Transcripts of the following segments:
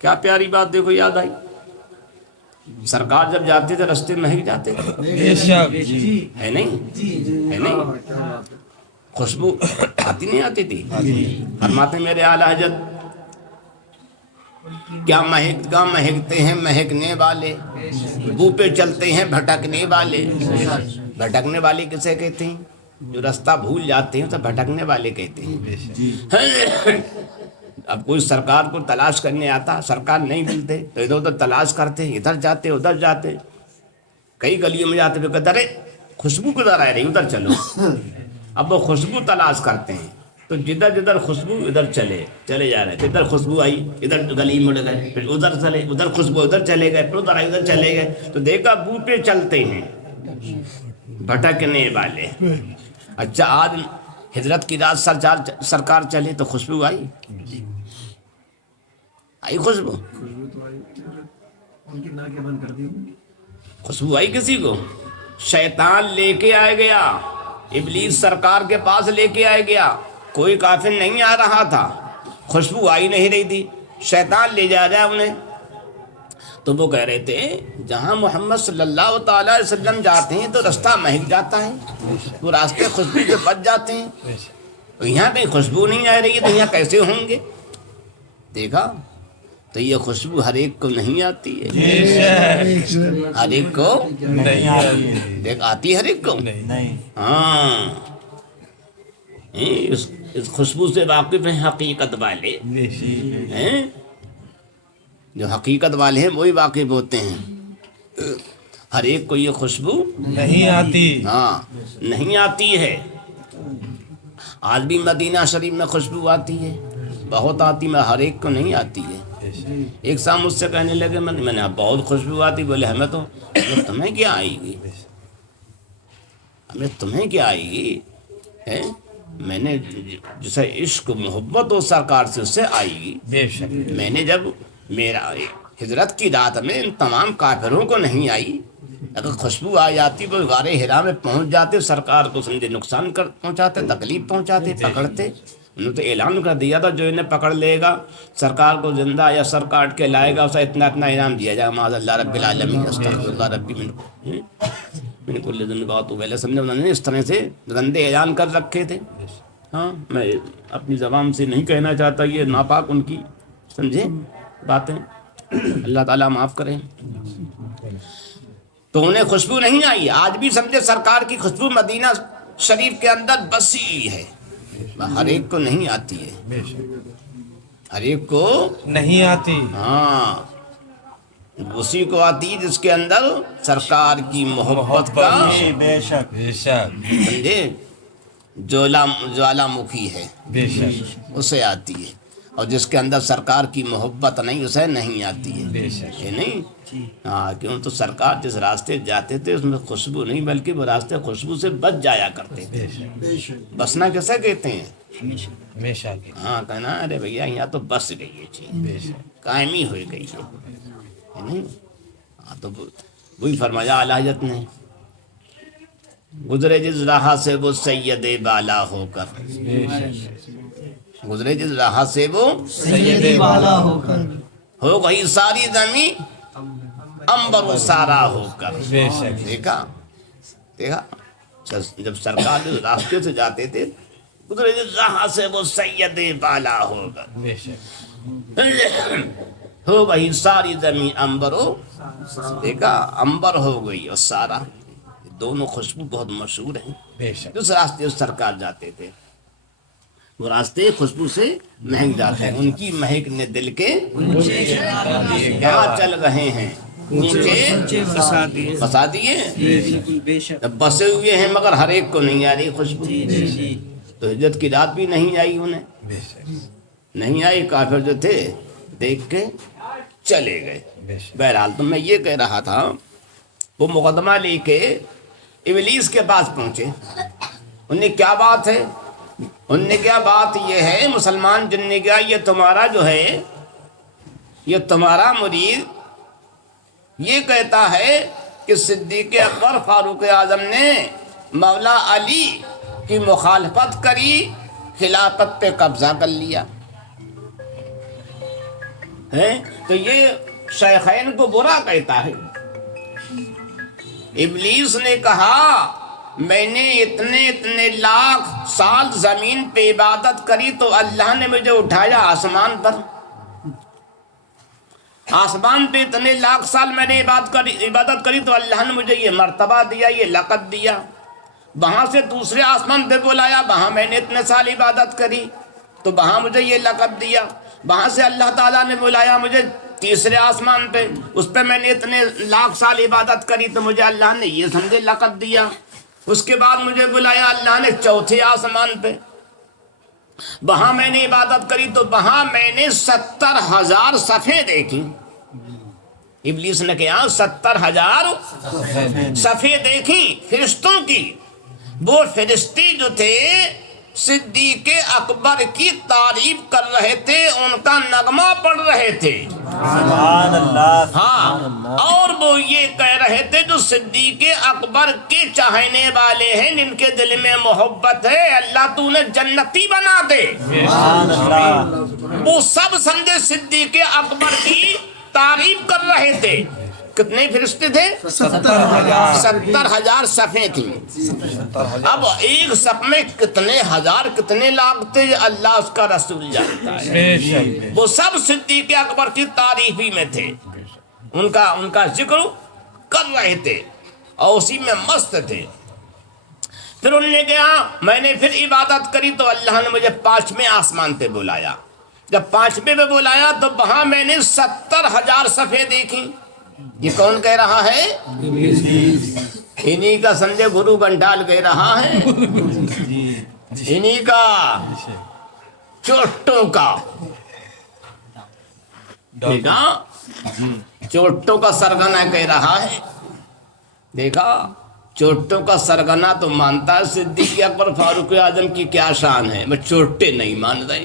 کیا پیاری بات دیکھو یاد آئی، سرکار جب جاتے تھے رستے میں مہک جاتے تھے، بے شک ہے نہیں، ہے نہیں، خوشبو آتی نہیں آتی تھی؟ فرماتے میرے اعلیٰ حضرت کیا مہکتے ہیں مہکنے والے، بو پہ چلتے ہیں بھٹکنے والے۔ بھٹکنے والے کسے کہتے ہیں؟ جو رستہ بھول جاتے ہیں تو بھٹکنے والے کہتے ہیں۔ اب کوئی سرکار کو تلاش کرنے آتا، سرکار نہیں ملتے تو ادھر ادھر تلاش کرتے، ادھر جاتے ادھر جاتے، کئی گلیوں میں جاتے ہوئے کہتے ارے خوشبو کدھر آ رہی ادھر چلو۔ اب وہ خوشبو تلاش کرتے ہیں تو جدھر جدھر خوشبو ادھر چلے جا رہے تھے، ادھر خوشبو آئی ادھر گلی مڑ گئے، پھر ادھر چلے، ادھر خوشبو ادھر چلے گئے، پھر ادھر آئی ادھر چلے گئے، تو دیکھا بو پہ چلتے ہیں بھٹکنے والے۔ اچھا آج ہجرت کی رات سرکار چلے تو خوشبو آئی، آئی خوشبو، خوشبو آئی کسی کو؟ شیطان لے کے آئے گیا، ابلیس سرکار کے پاس لے کے آئے گیا، کوئی کافر نہیں آ رہا تھا، خوشبو آئی نہیں رہی تھی، شیطان لے جا رہا انہیں۔ تو وہ کہہ رہے تھے جہاں محمد صلی اللہ تعالیٰ علیہ وسلم جاتے ہیں تو رستہ مہک جاتا ہے، وہ راستے خوشبو سے بچ جاتے ہیں، تو یہاں کہیں خوشبو نہیں آ رہی ہے تو یہاں کیسے ہوں گے؟ دیکھا تو یہ خوشبو ہر ایک کو نہیں آتی ہے، ہر ایک کو دیکھ آتی ہے، ہر ایک کو ہاں، اس خوشبو سے واقف ہیں حقیقت والے ہیں، جو حقیقت والے ہیں وہی واقف ہوتے ہیں، ہر ایک کو یہ خوشبو نہیں آتی، ہاں نہیں آتی ہے۔ آج بھی مدینہ شریف میں خوشبو آتی ہے، بہت آتی، میں ہر ایک کو نہیں آتی ہے۔ ایک صاحب مجھ سے کہنے لگے میں نے بہت خوشبو آتی، بولے ہمیں تمہیں کیا آئے گی، ہمیں تمہیں کیا آئے گی، میں نے جسے عشق محبت ہو سرکار سے اس سے آئے گی۔ بے شک میں نے جب میرا ہجرت کی رات میں ان تمام کافروں کو نہیں آئی، اگر خوشبو آ جاتی وہ غار حرا میں پہنچ جاتے، سرکار کو سمجھے نقصان پہنچاتے، تکلیف پہنچاتے، پکڑتے۔ انہوں نے تو اعلان کر دیا تھا جو انہیں پکڑ لے گا سرکار کو زندہ یا سر کاٹ کے لائے گا اسے اتنا انعام دیا جائے گا، معاذ اللہ رب العالمین، استغفر اللہ ربی من کل ذنب واتوب الیہ، سمجھے انہوں نے اس طرح سے گندے اعلان کر رکھے تھے۔ ہاں میں اپنی زبان سے نہیں کہنا چاہتا، یہ ناپاک ان کی سمجھے باتیں، اللہ تعالیٰ معاف کریں۔ تو انہیں خوشبو نہیں آئی، آج بھی سمجھے سرکار کی خوشبو مدینہ شریف کے اندر بسی ہے، ہر ایک کو نہیں آتی ہے، ہر ایک کو نہیں آتی، ہاں اسی کو آتی جس کے اندر سرکار کی محبت کا بے شک بے شک سمجھے جوالا مکھی ہے، بے شک اسے آتی ہے، اور جس کے اندر سرکار کی محبت نہیں اسے نہیں آتی ہے، بے شک ہے نہیں؟ ہاں کیوں تو سرکار جس راستے جاتے تھے اس میں خوشبو نہیں بلکہ وہ راستے خوشبو سے بچ جایا کرتے تھے۔ بسنا کیسے کہتے ہیں؟ ہمیشہ ہاں کہنا ارے بھیا یہاں تو بس گئی ہے چیز، بے شک قائمی ہو گئی ہے نہیں؟ ہاں تو وہی فرمایا اعلیٰ حضرت نے گزرے جس راہ سے وہ سید بالا ہو کر، گزرے جس راہ سے وہ سید بالا ہو کر، ہو گئی ساری زمین امبر و سارا ہو کر۔ بے شک دیکھا جب سرکار اس راستے سے جاتے تھے گزرے جس راہ سے وہ سید بالا ہو کر، بے شک ہو گئی ساری زمین امبر و، دیکھا امبر ہو گئی اور سارا، دونوں خوشبو بہت مشہور ہیں۔ بے شک جس راستے سے سرکار جاتے تھے وہ راستے خوشبو سے مہک جاتے ہیں، ان کی مہک نے دل کے کیا چل رہے ہیں اونچے بسا دیے، بالکل بے شک، جب بسے ہوئے ہیں مگر ہر ایک کو نہیں آ رہی خوشبو، تو ہجرت کی رات بھی نہیں آئی انہیں، بے شک نہیں آئی، کافر جو تھے دیکھ کے چلے گئے۔ بے شک بہرحال تو میں یہ کہہ رہا تھا وہ مقدمہ لے کے ابلیس کے پاس پہنچے، انہوں نے کیا بات ہے، انہوں نے کیا بات یہ ہے مسلمان جن نے کہا یہ تمہارا جو ہے یہ تمہارا مرید یہ کہتا ہے کہ صدیق اکبر فاروق اعظم نے مولا علی کی مخالفت کری، خلافت پہ قبضہ کر لیا۔ ہے تو یہ شیخین کو برا کہتا ہے۔ ابلیس نے کہا میں نے اتنے لاکھ سال زمین پہ عبادت کری تو اللہ نے مجھے اٹھایا آسمان پر، آسمان پہ اتنے لاکھ سال میں نے عبادت کری تو اللہ نے مجھے یہ مرتبہ دیا، یہ لقب دیا۔ وہاں سے دوسرے آسمان پہ بلایا، وہاں میں نے اتنے سال عبادت کری تو وہاں مجھے یہ لقب دیا۔ وہاں سے اللہ تعالیٰ نے بلایا مجھے تیسرے آسمان پہ، اس پہ میں نے اتنے لاکھ سال عبادت کری تو مجھے اللہ نے یہ سمجھے لقب دیا۔ اس کے بعد مجھے بلایا اللہ نے چوتھے آسمان پہ، وہاں میں نے عبادت کری تو وہاں میں نے 70,000 صفحے دیکھی۔ ابلیس نے کہا 70,000 صفحے دیکھی فرشتوں کی۔ وہ فرشتے جو تھے صدیق اکبر کی تعریف کر رہے تھے، ان کا نغمہ پڑھ رہے تھے۔ سبحان اللہ، ہاں، اور وہ یہ کہہ رہے تھے جو صدیق اکبر کے چاہنے والے ہیں، جن کے دل میں محبت ہے، اللہ تو انہیں جنتی بنا دے۔ سبحان اللہ، وہ سب سمجھے صدیق اکبر کی تعریف کر رہے تھے۔ کتنے فرشتے تھے؟ 70,000 صفحے تھیں۔ اب ایک صف میں کتنے ہزار کتنے لاکھ تھے اللہ اس کا رسول جانتا ہے۔ وہ سب صدیق اکبر کی تعریفی میں تھے، ان کا ذکر کر رہے تھے اور اسی میں مست تھے۔ پھر انہوں نے کہا میں نے پھر عبادت کری تو اللہ نے مجھے 5ویں آسمان پہ بلایا۔ جب 5ویں پہ بلایا تو وہاں میں نے 70,000 صفحے دیکھی۔ یہ کون کہہ رہا ہے؟ انہی کا سنجے گرو گنڈال کہہ رہا ہے، انہی کا چوٹوں کا، دیکھا چوٹوں کا سرگنا کہہ رہا ہے۔ دیکھا چوٹوں کا سرگنا تو مانتا ہے صدیق اکبر فاروق اعظم کی کیا شان ہے، میں چوٹے نہیں مان رہے۔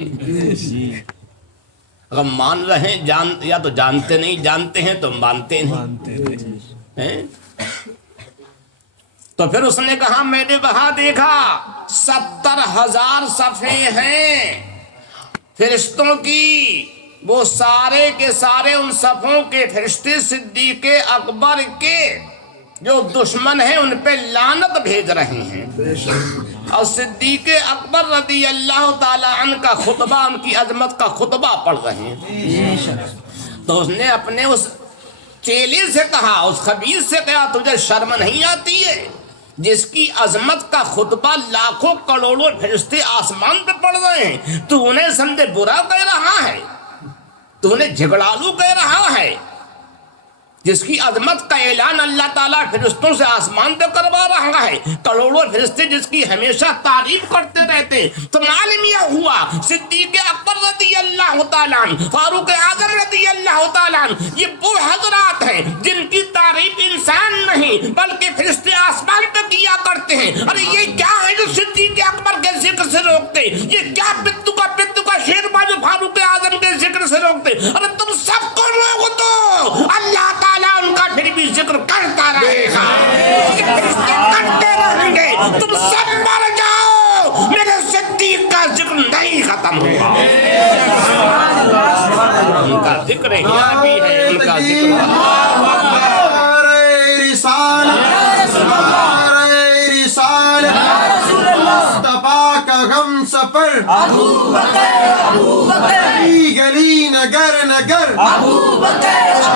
اگر مان رہے ہیں یا تو جانتے نہیں، جانتے ہیں تو مانتے نہیں۔ تو پھر اس نے کہا میں نے وہاں دیکھا 70,000 صفحے ہیں فرشتوں کی، وہ سارے کے سارے ان صفوں کے فرشتے صدیق اکبر کے جو دشمن ہیں ان پہ لعنت بھیج رہے ہیں، اور صدیق اکبر رضی اللہ تعالی عنہ کا خطبہ، ان کی عظمت کا خطبہ پڑھ رہے ہیں۔ تو اس نے اپنے اس چیلے سے کہا، اس خبیث سے کہا تجھے شرم نہیں آتی ہے جس کی عظمت کا خطبہ لاکھوں کروڑوں فرشتے آسمان پہ پڑھ رہے ہیں، تو انہیں سمجھے برا کہہ رہا ہے، تو انہیں جھگڑالو کہہ رہا ہے، جس کی عظمت کا اعلان اللہ تعالیٰ فرشتوں سے آسمان پہ کروا رہا ہے، کروڑوں فرشتے جس کی ہمیشہ تعریف کرتے رہتے۔ تو معلوم یہ ہوا صدیق اکبر رضی اللہ تعالیٰ عنہ، فاروق اعظم رضی اللہ تعالیٰ عنہ، یہ وہ حضرات ہیں جن کی تعریف انسان نہیں بلکہ فرشتے آسمان پہ کیا کرتے ہیں۔ ارے یہ کیا ہے جو صدیق اکبر کے ذکر سے روکتے؟ یہ کیا پتو کا شیر بازو فاروق اعظم کے ذکر سے روکتے؟ ارے تم سب کو روک دو، اللہ تعالیٰ ان کا پھر بھی ذکر کرتا رہے گا، فرشتے کرتے رہیں گے، تم سب مر جاؤ میرے صدیق کا ذکر نہیں ختم ہوگا۔ ان کا ذکر یہاں بھی ہے، ان کا ذکر غم سفر ابو بکر، گلی نگر نگر ابو بکر،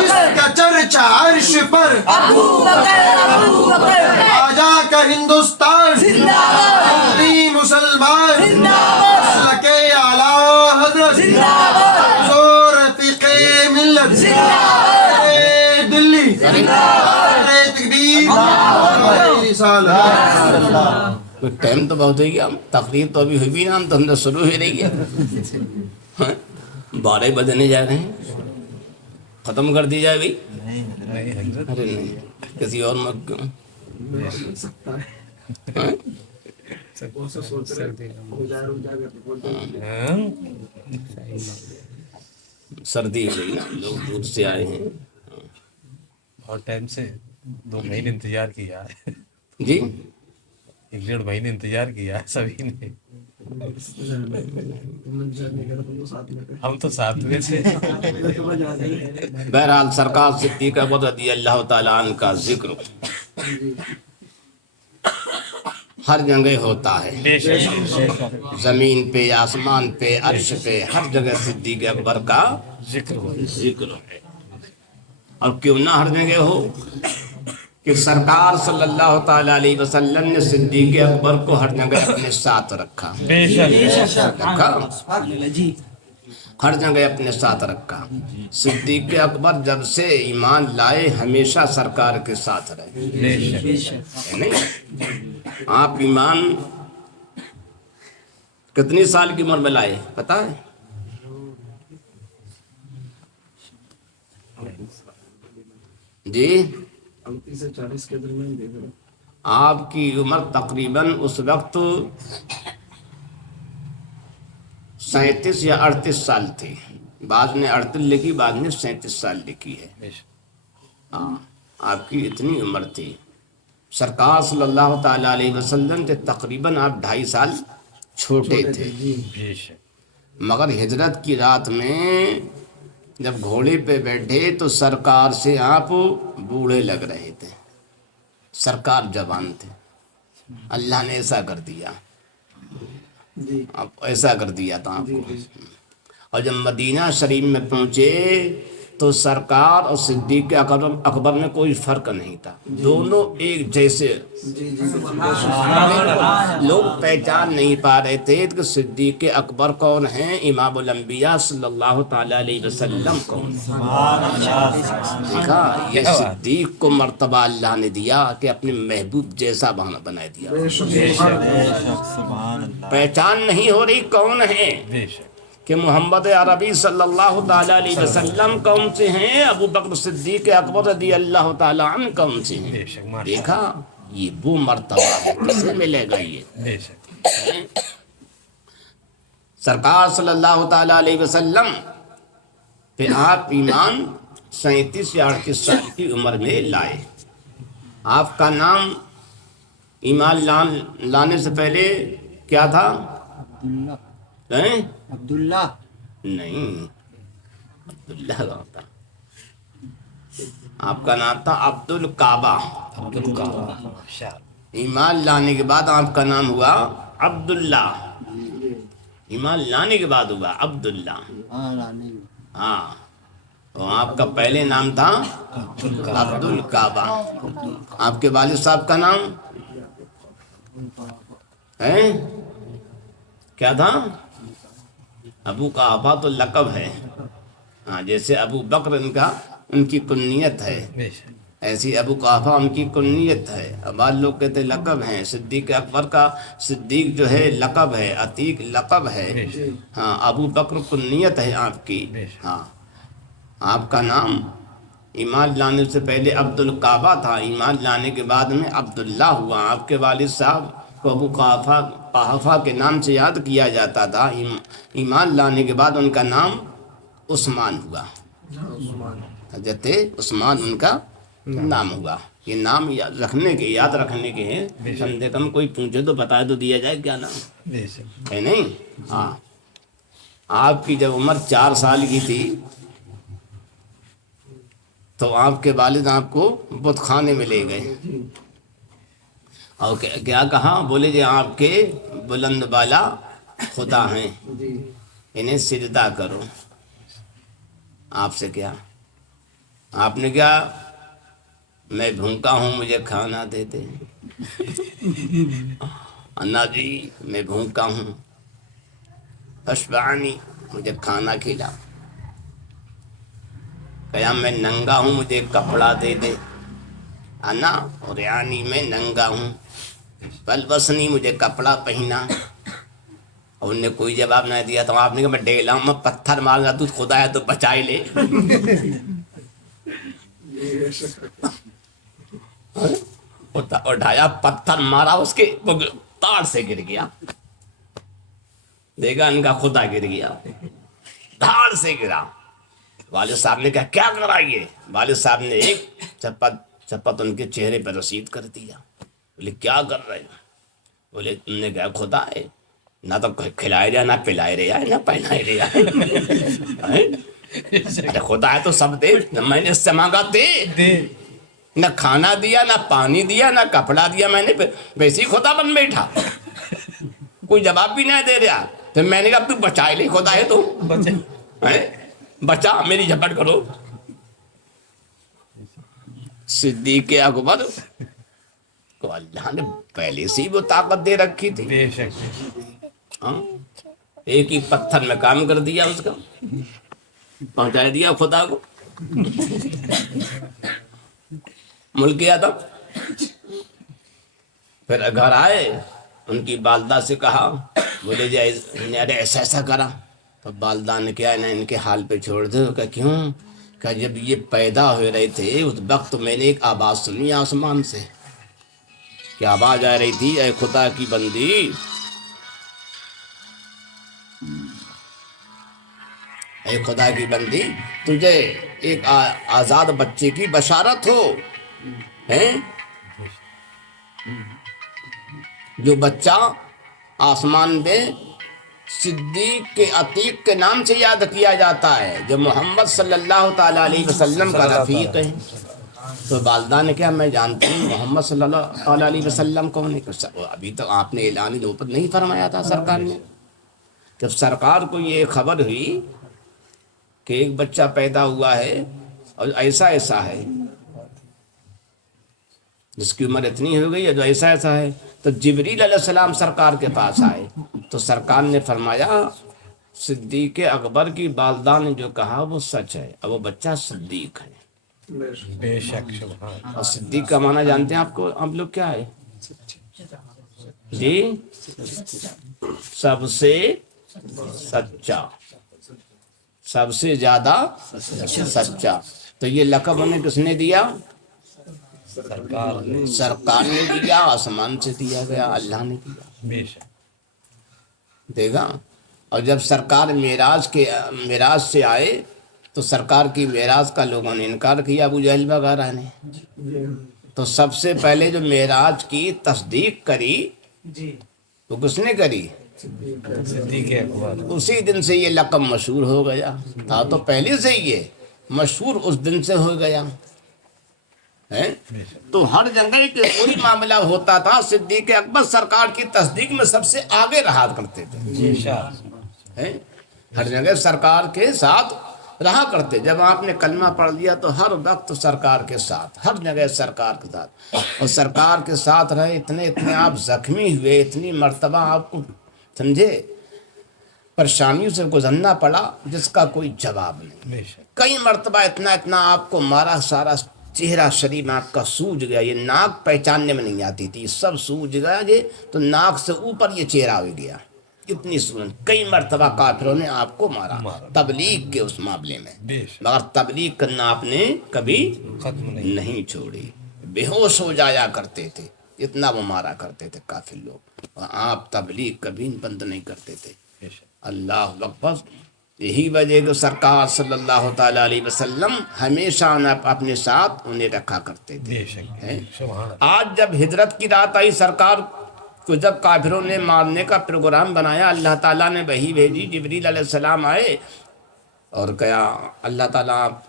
جس کا چرچا عرش پر ابو بکر، آجا کا ہندوستان زندہ باد، مسلمان زندہ باد، مسلک اعلی حضرت زندہ باد، زور فقہ ملت زندہ باد، دلی زندہ باد، تکبیر رسالت۔ ٹائم تو بہت ہو گیا، تقریر تو ابھی ہوئی بھی نا، ہم تو ہم شروع ہی رہی ہے، 12 بجنے جا رہے ہیں، ختم کر دی جائے بھائی؟ ارے نہیں، کسی اور سردی ہو گئی نا، لوگ دور سے آئے ہیں، بہت ٹائم سے 2 مہینے انتظار کیا ہے، جی 1 ڈیڑھ مہینے انتظار کیا ہے سبھی نے۔ ہم تو ساتھ میں تھے. بہرحال سرکار صدیق اکبر رضی اللہ تعالیٰ عنہ کا ذکر ہر جگہ ہوتا ہے، بے شک زمین پہ، آسمان پہ، عرش پہ، ہر جگہ صدیق اکبر کا ذکر ہو. ذکر ہے. اور کیوں نہ ہر جگہ ہو کہ سرکار صلی اللہ تعالیٰ علیہ وسلم نے صدیق اکبر کو ہر جگہ اپنے ساتھ رکھا، بے شک رکھا، جی ہر جگہ اپنے ساتھ رکھا. صدیق اکبر جب سے ایمان لائے ہمیشہ سرکار کے ساتھ رہے. بے شک ہے نہیں؟ آپ ایمان کتنی سال کی عمر میں لائے پتہ ہے؟ جی آپ کی عمر تقریباً اس وقت 37 یا 38 سال تھی. بعد نے 38 لکھی، بعد نے 37 سال لکھی ہے. بے شک ہاں آپ کی اتنی عمر تھی. سرکار صلی اللہ تعالیٰ علیہ وسلم سے تقریباً آپ 2.5 سال چھوٹے تھے. بے شک. مگر ہجرت کی رات میں جب گھوڑے پہ بیٹھے تو سرکار سے آپ بوڑھے لگ رہے تھے، سرکار جوان تھے. اللہ نے ایسا کر دیا، اب ایسا کر دیا تھا آپ کو. اور جب مدینہ شریف میں پہنچے تو سرکار اور صدیق اکبر میں کوئی فرق نہیں تھا، دونوں ایک جیسے. لوگ پہچان نہیں پا رہے تھے کہ صدیق اکبر کون ہیں، امام الانبیاء صلی اللہ تعالیٰ علیہ وسلم کون. دیکھا یہ صدیق کو مرتبہ اللہ نے دیا کہ اپنے محبوب جیسا بنا دیا. پہچان نہیں ہو رہی کون ہے بے شک. کہ محمد عربی صلی اللہ تعالیٰ علیہ وسلم کون سے ہیں، ابو بکر صدیق اکبر رضی اللہ تعالیٰ عنہ کون سے ہیں. بے شک ماشاء دیکھا یہ وہ مرتبہ ہے، کسے ملے گا یہ. بے شک. سرکار صلی اللہ تعالیٰ علیہ وسلم پہ آپ ایمان 37 یا 38 سال کی عمر میں لائے. آپ کا نام ایمان لانے سے پہلے کیا تھا؟ عبداللہ نہیں، عبداللہ تھا. آپ کا نام تھا عبد الکعبہ. ایمان لانے کے بعد آپ کا نام ہوا عبداللہ. ایمان لانے کے بعد ہوا عبداللہ. ہاں تو آپ کا پہلے نام تھا عبد الکعبہ. آپ کے والد صاحب کا نام ہے کیا تھا؟ ابو قحافہ تو لقب ہے. ہاں جیسے ابو بکر ان کی کنیت ہے، بے شک. ایسی ابو قحافہ ان کی کنیت ہے. بعض لوگ کہتے لقب ہیں. صدیق اکبر کا صدیق جو ہے لقب ہے، عتیق لقب ہے. ہاں ابو بکر کنیت ہے آپ کی. ہاں آپ کا نام ایمان لانے سے پہلے عبد الکعبہ تھا، ایمان لانے کے بعد میں عبداللہ ہوا. آپ کے والد صاحب کو ابو قحافہ کے نام سے یاد کیا جاتا تھا. ایمان لانے کے بعد ان کا نام عثمان ہوا. حضرت عثمان ان کا نام ہوا. یہ نام یاد رکھنے کے ہیں. کم سے کم کوئی پوچھے تو بتا تو دیا جائے کیا نام بے شک. ہے نہیں. ہاں آپ کی جب عمر 4 سال کی تھی تو آپ کے والد آپ کو بت خانے میں لے گئے اور کیا کہا؟ بولے جی آپ کے بلند بالا خدا ہیں، انہیں سجدہ کرو. آپ سے کیا؟ آپ نے کیا؟ میں بھوکا ہوں مجھے کھانا دے دے. انا جی میں بھوکا ہوں، اشبعنی مجھے کھانا کھلا. کہا میں ننگا ہوں مجھے کپڑا دے دے. انا اور یعنی میں ننگا ہوں، بلبسنی مجھے کپڑا پہنا. اور انہیں کوئی جواب نہ دیا تو آپ نے کہا میں ڈیلا ہوں، میں پتھر مار گا، تو خدا ہے تو بچا ہی لے. اٹھایا پتھر مارا اس کے تاڑ سے گر گیا. دیکھا ان کا خدا گر گیا، دھاڑ سے گرا. والد صاحب نے کہا کیا کرا یہ؟ والد صاحب نے ایک چپت ان کے چہرے پر رسید کر دیا. بولے کیا کر رہے ہیں؟ بولے تم نے کہا خدا ہے. نہ تو کھلائے رہا، نہ پلائے رہا، نہ پہنائے رہا۔ ارے خدا ہے تو سب دے، میں نے اس سے مانگا دے، نہ کھانا دیا، نہ پانی دیا، نہ کپڑا دیا، میں نے ویسے ہی خدا بن بیٹھا، کوئی جواب بھی نہیں دے رہا۔ تو میں نے کہا تو بچائے لے، خدا ہے تو بچا، میری جھپٹ کرو۔ صدیق اکبر کو اللہ نے پہلے سے ہی وہ طاقت دے رکھی تھی، بے شک ہاں، ایک ہی پتھر میں کام کر دیا، اس کا پہنچا دیا خدا کو۔ ملک آدم پھر گھر آئے، ان کی والدہ سے کہا، بولے جی ارے ایسا ایسا کرا، تو والدہ نے کیا نا ان کے حال پہ چھوڑ دو۔ کہ کیوں؟ کہ جب یہ پیدا ہو رہے تھے اس وقت میں نے ایک آواز سنی آسمان سے، کہ آواز آ رہی تھی، اے خدا کی بندی، اے خدا کی بندی، تجھے ایک آزاد بچے کی بشارت ہو، ہیں جو بچہ آسمان میں صدیق کے عتیق کے نام سے یاد کیا جاتا ہے، جو محمد صلی اللہ تعالیٰ علیہ وسلم کا رفیق ہے۔ تو والدہ نے کہا میں جانتی ہوں محمد صلی اللہ تعالیٰ علیہ وسلم کون ہے۔ ابھی تو آپ نے اعلان نبوت نہیں فرمایا تھا سرکار نے۔ جب سرکار کو یہ خبر ہوئی کہ ایک بچہ پیدا ہوا ہے اور ایسا ایسا ہے، جس کی عمر اتنی ہو گئی ہے، جو ایسا ایسا ہے، تو جبریل علیہ السلام سرکار کے پاس آئے، تو سرکار نے فرمایا صدیق اکبر کی والدہ نے جو کہا وہ سچ ہے، اور وہ بچہ صدیق ہے۔ بے شک سبحان۔ اور صدیق کا معنی جانتے ہیں آپ لوگ کیا ہے؟ جی، سب سے سچا، سب سے زیادہ سچا۔ تو یہ لقب انہیں کس نے دیا؟ سرکار نے دیا، آسمان سے دیا گیا، اللہ نے دیا، بے شک دے گا۔ اور جب سرکار معراج سے آئے تو سرکار کی معراج کا لوگوں نے انکار کیا، ابو جہل وغیرہ نے۔ تو سب سے پہلے جو معراج کی تصدیق کری وہ کس نے کری؟ صدیق اکبر۔ اسی دن سے یہ لقب مشہور ہو گیا تھا، تو پہلے سے یہ مشہور اس دن سے ہو گیا ہے۔ تو ہر جگہ کہ کوئی معاملہ ہوتا تھا صدیق اکبر سرکار کی تصدیق میں سب سے آگے رہا کرتے تھے، ہر جگہ سرکار کے ساتھ رہا کرتے۔ جب آپ نے کلمہ پڑھ لیا تو ہر وقت سرکار کے ساتھ، ہر جگہ سرکار کے ساتھ، اور سرکار کے ساتھ رہے، اتنے آپ زخمی ہوئے، اتنی مرتبہ آپ کو سمجھے پریشانیوں سے گزرنا پڑا جس کا کوئی جواب نہیں۔ کئی مرتبہ اتنا آپ کو مارا، سارا چہرہ شریف آپ کا سوج گیا، یہ ناک پہچاننے میں نہیں آتی تھی، سب سوج گیا یہ، تو ناک سے اوپر یہ چہرہ ہو گیا، اتنی سوجن۔ کئی مرتبہ کافروں نے آپ کو مارا تبلیغ کے اس معاملے میں، مگر تبلیغ کرنا آپ نے کبھی ختم نہیں چھوڑی۔ بے ہوش ہو جایا کرتے تھے، اتنا وہ مارا کرتے تھے کافر لوگ، اور آپ تبلیغ کبھی بند نہیں کرتے تھے۔ اللہ اکبر۔ یہی وجہ کہ سرکار صلی اللہ تعالیٰ علیہ وسلم ہمیشہ اپنے ساتھ انہیں رکھا کرتے تھے۔ آج جب ہجرت کی رات آئی، سرکار کو جب کافروں نے مارنے کا پروگرام بنایا، اللہ تعالیٰ نے وحی بھیجی، جبریل علیہ السلام آئے اور کہا، اللہ تعالیٰ آپ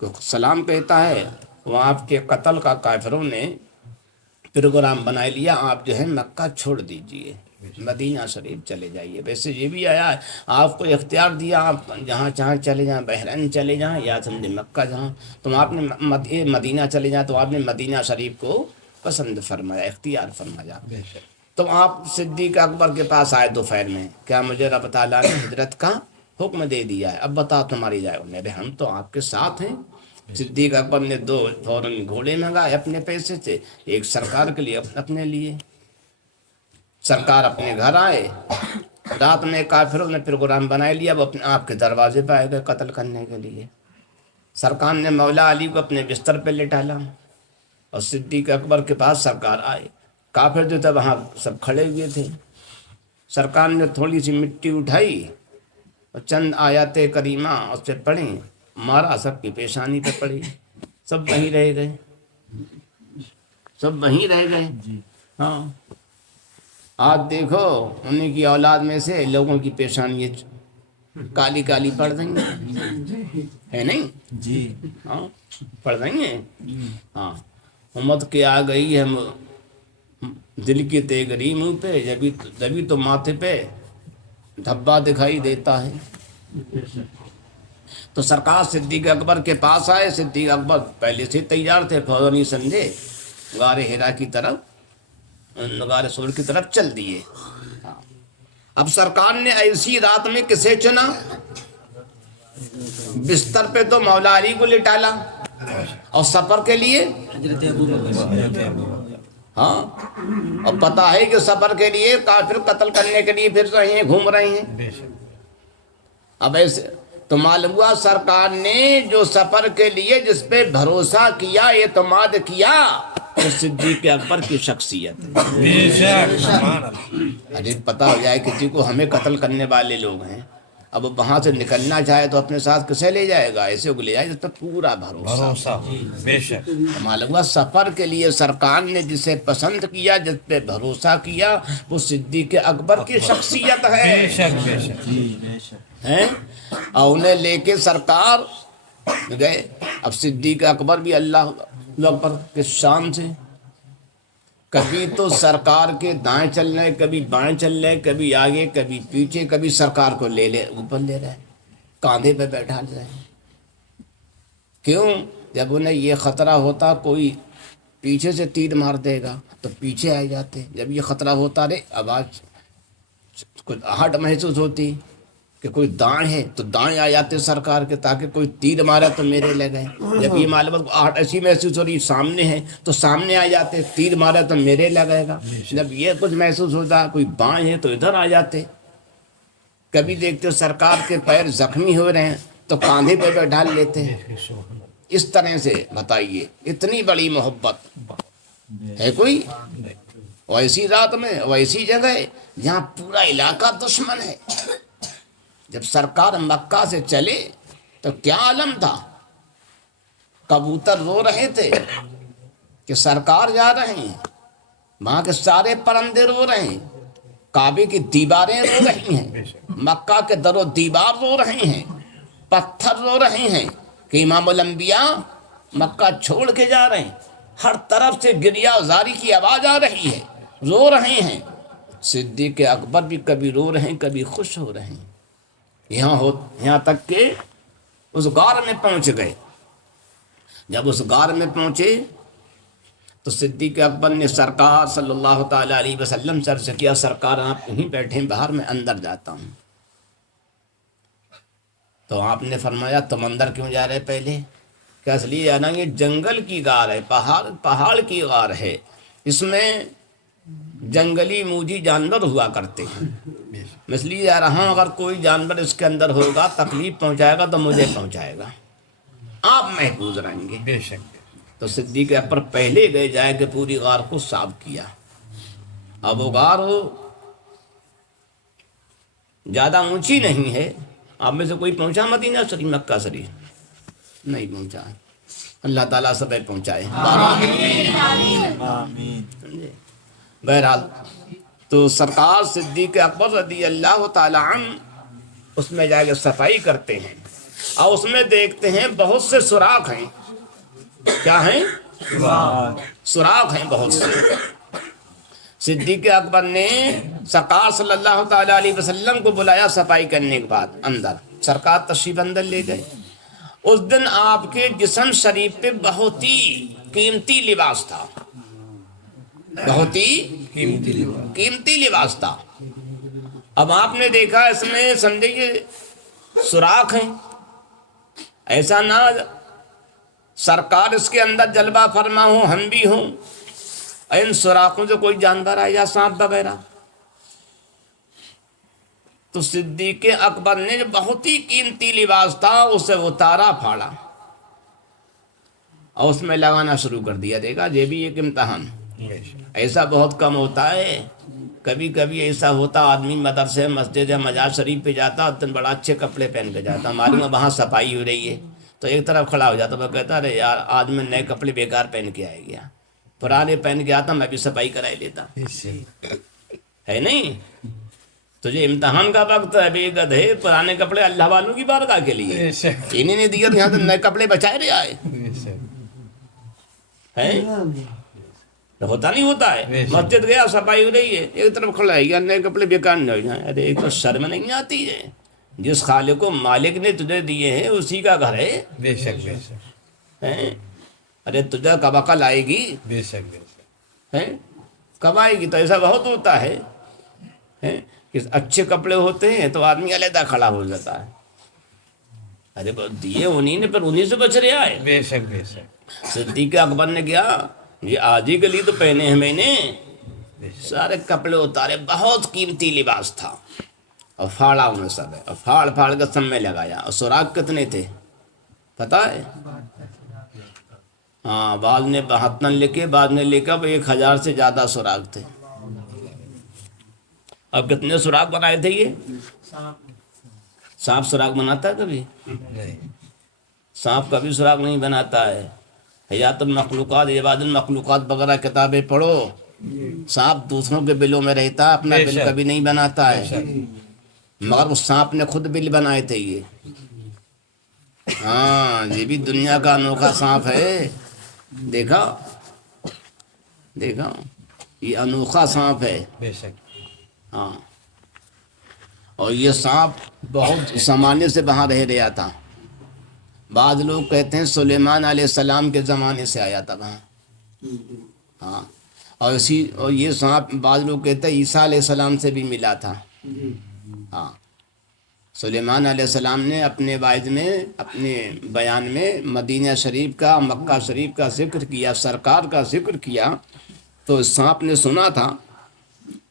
کو سلام کہتا ہے، وہ آپ کے قتل کا کافروں نے پروگرام بنا لیا، آپ جو ہے مکہ چھوڑ دیجئے، مدینہ شریف چلے جائیے۔ ویسے یہ بھی آیا ہے، آپ کو اختیار دیا، آپ جہاں چاہیں چلے جائیں، بحرین چلے جائیں یا سمجھے مکہ جہاں، تو آپ نے مدینہ چلے جائیں، تو آپ نے مدینہ شریف کو پسند فرمایا، اختیار فرمایا۔ تو آپ صدیق اکبر کے پاس آئے دوپہر میں، کیا مجھے رب تعالیٰ نے ہجرت کا حکم دے دیا ہے، اب بتا تمہاری جائے؟ میرے ہم تو آپ کے ساتھ ہیں۔ صدیق اکبر نے دو فوراً گھوڑے منگائے اپنے پیسے سے، ایک سرکار کے لیے اپنے لیے۔ سرکار اپنے گھر آئے، رات میں کافروں نے پروگرام بنا لیا، وہ اپنے آپ کے دروازے پہ آئے گئے قتل کرنے کے لیے۔ سرکار نے مولا علی کو اپنے بستر پہ لٹالا، اور صدیق اکبر کے پاس سرکار آئے، کافر جو تھے وہاں سب کھڑے ہوئے تھے۔ سرکار نے تھوڑی سی مٹی اٹھائی اور چند آیات کریمہ اس سے پڑھی، مارا، سب کی پیشانی پہ پڑی، سب وہیں رہ گئے، سب وہیں رہ گئے۔ ہاں، آج دیکھو انہیں کی اولاد میں سے لوگوں کی پیشانی کالی کالی پڑ رہی ہیں، ہے نہیں؟ جی ہاں پڑھ رہی ہیں. ہاں امت کے آ گئی ہے دل کی تیگری منہ پہ، جبھی تو ماتھے پہ دھبا دکھائی دیتا ہے. تو سرکار صدیق اکبر کے پاس آئے. صدیق اکبر پہلے سے تیار تھے، فوراً ہی سمجھے غار ہرا کی طرف، غار سور کی طرف چل دیے. اب سرکار نے ایسی رات میں کسے چنا؟ بستر پہ تو مولا علی کو لٹالا، اور سفر کے لیے حضرت ابو بکر. ہاں، اور پتا ہے کہ سفر کے لیے کافر قتل کرنے کے لیے پھر رہے ہیں، گھوم رہے ہیں. اب ایسے تو معلوم ہوا سرکار نے جو سفر کے لیے جس پہ بھروسہ کیا، اعتماد کیا، وہ صدیق اکبر کی شخصیت ہے. ارے پتہ ہو جائے کسی کو ہمیں قتل کرنے والے لوگ ہیں، اب وہاں سے نکلنا چاہے تو اپنے ساتھ کسے لے جائے گا؟ ایسے کو لے جائے جس پہ پورا بھروسہ. بے شک معلوم ہوا سفر کے لیے سرکار نے جسے پسند کیا، جس پہ بھروسہ کیا، وہ صدیق اکبر کی شخصیت ہے. بے شک بے شک جی بے شک. ہیں اور انہیں لے کے سرکار گئے. اب صدیق اکبر بھی اللہ اکبر کے شان سے کبھی تو سرکار کے دائیں چل رہے، کبھی بائیں چل رہے، کبھی آگے کبھی پیچھے، کبھی سرکار کو لے اوپر لے رہے، کاندھے پہ بیٹھا رہے. کیوں؟ جب انہیں یہ خطرہ ہوتا کوئی پیچھے سے تیر مار دے گا تو پیچھے آ جاتے. جب یہ خطرہ ہوتا رہے، آواز کچھ آہٹ محسوس ہوتی کہ کوئی دائیں ہے تو دائیں آ جاتے سرکار کے، تاکہ کوئی تیر مارا تو میرے لگے. جب یہ معلومات آہٹ ایسی محسوس ہو رہی سامنے ہے تو سامنے آ جاتے، تیر مارا تو میرے لگے گا. جب یہ کچھ محسوس ہوتا کوئی بائیں ہے تو ادھر آ جاتے. کبھی دیکھتے سرکار کے پیر زخمی ہو رہے ہیں تو کاندھے پہ بیٹھا لیتے. اس طرح سے بتائیے اتنی بڑی محبت ہے کوئی؟ ویسی رات میں ویسی جگہ جہاں پورا علاقہ دشمن ہے. جب سرکار مکہ سے چلے تو کیا عالم تھا؟ کبوتر رو رہے تھے کہ سرکار جا رہے ہیں، وہاں کے سارے پرندے رو رہے ہیں، کعبے کی دیواریں رو رہی ہیں، مکہ کے در و دیوار رو رہے ہیں، پتھر رو رہے ہیں کہ امام الانبیاء مکہ چھوڑ کے جا رہے ہیں. ہر طرف سے گریہ زاری کی آواز آ رہی ہے، رو رہے ہیں. صدیق اکبر بھی کبھی رو رہے ہیں، کبھی خوش ہو رہے ہیں. یہاں تک کہ اس غار میں پہنچ گئے. جب اس غار میں پہنچے تو صدیق اکبر نے سرکار صلی اللہ تعالی علیہ وسلم سے عرض کیا، سرکار آپ یہیں بیٹھیں، باہر میں اندر جاتا ہوں. تو آپ نے فرمایا تم اندر کیوں جا رہے پہلے؟ کہ اس لیے جانا یہ جنگل کی غار ہے، پہاڑ کی غار ہے، اس میں جنگلی موجی جانور ہوا کرتے ہیں. میں اس لیے جا رہا ہوں، اگر کوئی جانور اس کے اندر ہوگا تکلیف پہنچائے گا تو مجھے پہنچائے گا، آپ محفوظ رہیں گے. بے شک تو صدیق اکبر پہلے گئے جائے کہ پوری غار کو صاف کیا. اب وہ غار زیادہ اونچی نہیں ہے. آپ میں سے کوئی پہنچا مدینہ شریف مکہ شریف؟ نہیں پہنچا. اللہ تعالیٰ سب پہنچائے. بہرحال تو سرکار صدیق اکبر رضی اللہ تعالیٰ عنہ اس میں جا کے صفائی کرتے ہیں اور اس میں دیکھتے ہیں بہت سے سوراخ ہیں. کیا ہیں؟ سوراخ ہیں بہت سے. صدیق اکبر نے سرکار صلی اللہ تعالی علیہ وسلم کو بلایا صفائی کرنے کے بعد اندر. سرکار تشریف اندر لے گئے. اس دن آپ کے جسم شریف پہ بہت ہی قیمتی لباس تھا، بہت ہی قیمتی لباس تھا. اب آپ نے دیکھا اس میں سمجھے یہ سوراخ ہیں، ایسا نہ سرکار اس کے اندر جلوہ فرما ہوں، ہم بھی ہوں، ان سوراخوں سے کوئی جانور آئے یا سانپ وغیرہ. تو صدیق اکبر نے جو بہت ہی قیمتی لباس تھا اسے اتارا، پھاڑا اور اس میں لگانا شروع کر دیا. دیکھا یہ بھی ایک امتحان، ایسا بہت کم ہوتا ہے. کبھی کبھی ایسا ہوتا آدمی مدرسے مسجد یا مجاز شریف پہ جاتا تو بڑا اچھے کپڑے پہن کے جاتا، معلوم وہاں صفائی ہو رہی ہے تو ایک طرف کھڑا ہو جاتا. وہ کہتا ارے یار آج میں نئے کپڑے بیکار پہن کے آئے گیا، پرانے پہن کے آتا میں بھی صفائی کرائی لیتا. ہے نہیں. تجھے امتحان کا وقت ہے بے گدھے، پرانے کپڑے اللہ والوں کی بارگاہ کے لیے بے شک انہیں نے دیا، یہاں تو نئے کپڑے بچائے رہے آئے بے شک ہیں. ہوتا نہیں ہوتا ہے. بے شک. مسجد گیا صفائی ہو رہی ہے، ایک طرف کھڑا ہے یا نئے کپڑے بیکار نہ ہو جائیں. ارے ایک تو شرم نہیں آتی ہے. جس خالق و مالک نے تجھے دیے ہیں اسی کا گھر ہے بے شک بے شک ہیں. ارے تجھے کب عقل آئے گی بے شک بے شک ہیں؟ کب آئے گی؟ تو ایسا بہت ہوتا ہے ہیں کہ اچھے کپڑے ہوتے ہیں تو آدمی علیحدہ کھڑا ہو جاتا ہے. ارے دیے انہیں نے، پر انہیں سے بچ رہا ہے. بے شک بے شک صدیق اکبر نے کیا، یہ آج ہی کے لیے تو پہنے ہیں میں نے. بے شک سارے کپڑے اتارے، بہت قیمتی لباس تھا، اور پھاڑا انہیں سب ہے، اور پھاڑ پھاڑ کے سب میں لگایا. اور سوراخ کتنے تھے پتہ ہے؟ ہاں، بعض نے 72 لکھے، بعض نے لکھا 1000 سے زیادہ سوراخ تھے. اب کتنے سوراخ بنائے تھے یہ؟ سانپ سوراخ بناتا ہے کبھی؟ نہیں سانپ کبھی سوراخ نہیں بناتا ہے. حیات المخلوقات، عباد المخلوقات وغیرہ کتابیں پڑھو. سانپ دوسروں کے بلوں میں رہتا، اپنا بے بل شک. کبھی نہیں بناتا بے ہے. شک مگر اس سانپ نے خود بل بنائے تھے یہ. ہاں، یہ بھی دنیا کا انوکھا سانپ ہے. دیکھا دیکھا، یہ انوکھا سانپ ہے. بے شک ہاں، اور یہ سانپ بہت زمانے سے وہاں رہ رہا تھا. بعض لوگ کہتے ہیں سلیمان علیہ السلام کے زمانے سے آیا تھا وہاں. ہاں، اور یہ سانپ بعض لوگ کہتے ہیں عیسیٰ علیہ السلام سے بھی ملا تھا. ہاں، سلیمان علیہ السلام نے اپنے واعظ میں، اپنے بیان میں مدینہ شریف کا، مکہ شریف کا ذکر کیا، سرکار کا ذکر کیا، تو اس سانپ نے سنا تھا.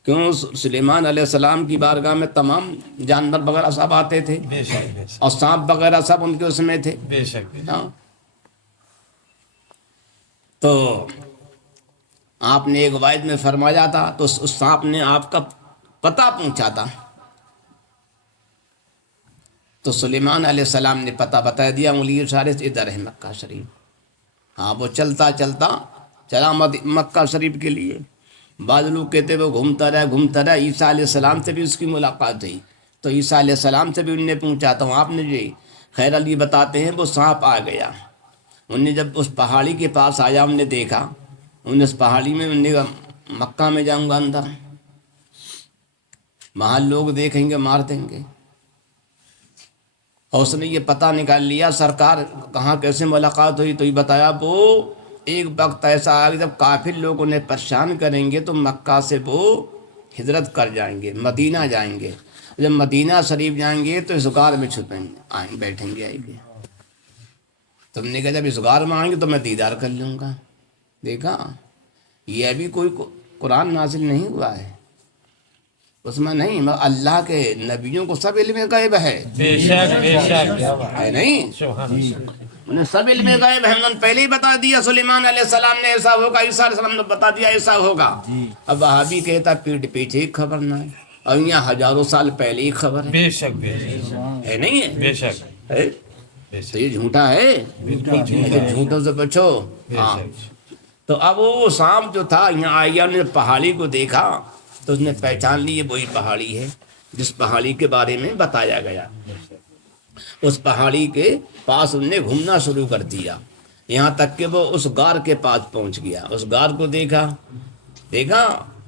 کیوں؟ سلیمان علیہ السلام کی بارگاہ میں تمام جانور وغیرہ سب آتے تھے، بے شک بے شک اور سانپ وغیرہ سب ان کے اس میں تھے. بے شک بے شک ہاں، تو آپ نے ایک واعظ میں فرمایا تھا، تو اس سانپ نے آپ کا پتہ پوچھا تھا، تو سلیمان علیہ السلام نے پتہ بتا دیا، انگلی اشارے سے ادھر ہے مکہ شریف. ہاں، وہ چلتا چلتا چلا مکہ شریف کے لیے. بعض لوگ کہتے وہ گھومتا رہا. عیسیٰ علیہ السلام سے بھی اس کی ملاقات ہوئی، تو عیسیٰ علیہ السلام سے بھی انہوں نے پوچھا. تو آپ نے جی خیر علی بتاتے ہیں وہ سانپ آ گیا. انہوں نے جب اس پہاڑی کے پاس آیا، انہوں نے دیکھا، انہوں نے اس پہاڑی میں، انہوں نے کہا مکہ میں جاؤں گا اندر، وہاں لوگ دیکھیں گے مار دیں گے. اور اس نے یہ پتہ نکال لیا سرکار کہاں کیسے ملاقات ہوئی. تو یہ بتایا وہ ایک وقت ایسا آئے گا جب کافر لوگ انہیں پریشان کریں گے تو مکہ سے وہ ہجرت کر جائیں گے، مدینہ جائیں گے. جب مدینہ شریف جائیں گے تو اس غار میں چھپیں گے، بیٹھیں گے، آئیں گے. تم نے کہا جب اس غار میں آئیں گے تو میں دیدار کر لوں گا. دیکھا، یہ ابھی کوئی قرآن نازل نہیں ہوا ہے اس میں نہیں، مگر اللہ کے نبیوں کو سب علم غیب ہے. بے شک بے شک ہے نہیں؟ سبحان اللہ. انہیں سب علم غیب ہے. انہوں نے پہلے ہی بتا دیا سلیمان علیہ السلام نے ایسا ہوگا، عیسیٰ علیہ السلام نے بتا دیا ایسا ہوگا. اب وہابی کہتا پیٹ پیچھے ہی خبر نہ ہے، اور یہاں ہزاروں سال پہلے ہی خبر ہے. بے شک بے شک ہے نہیں ہے؟ بے شک ہے؟ بے تو شک یہ جھوٹا ہے، بالکل لیکن جھوٹوں سے بچو. بے ہاں، شک تو اب وہ سانپ جو تھا یہاں آیا، نے پہاڑی کو دیکھا تو اس نے پہچان لی یہ وہی پہاڑی ہے جس پہاڑی کے بارے میں بتایا گیا. اس پہاڑی کے پاس انہوں نے گھومنا شروع کر دیا، یہاں تک کہ وہ اس غار کے پاس پہنچ گیا. اس غار کو دیکھا